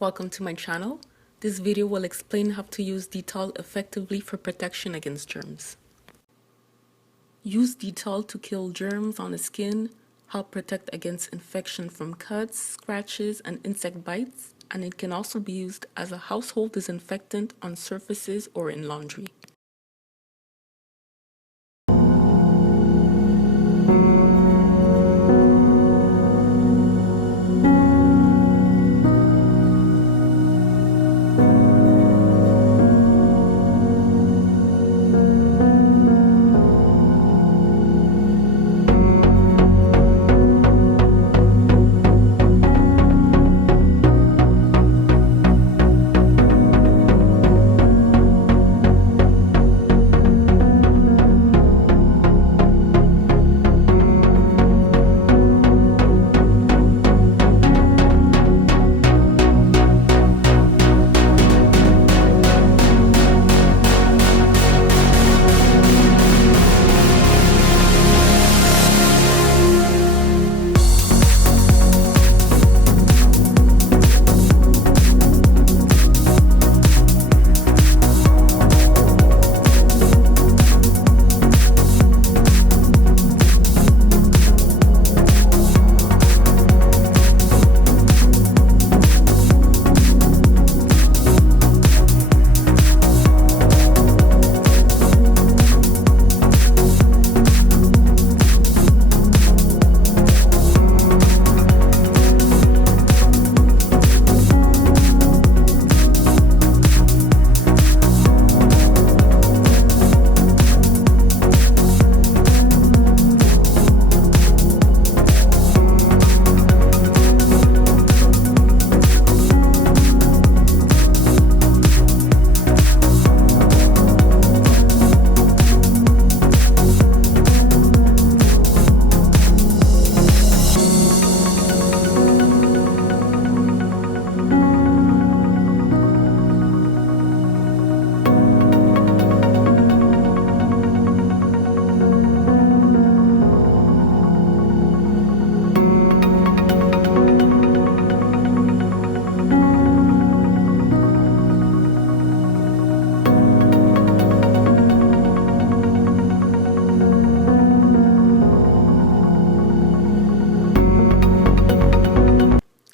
Welcome to my channel. This video will explain how to use Dettol effectively for protection against germs. Use Dettol to kill germs on the skin, help protect against infection from cuts, scratches, and insect bites, and it can also be used as a household disinfectant on surfaces or in laundry.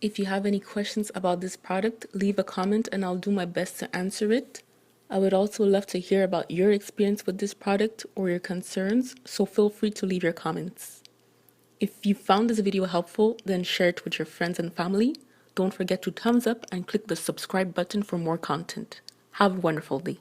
If you have any questions about this product, leave a comment and I'll do my best to answer it. I would also love to hear about your experience with this product or your concerns, so feel free to leave your comments. If you found this video helpful, then share it with your friends and family. Don't forget to thumbs up and click the subscribe button for more content. Have a wonderful day.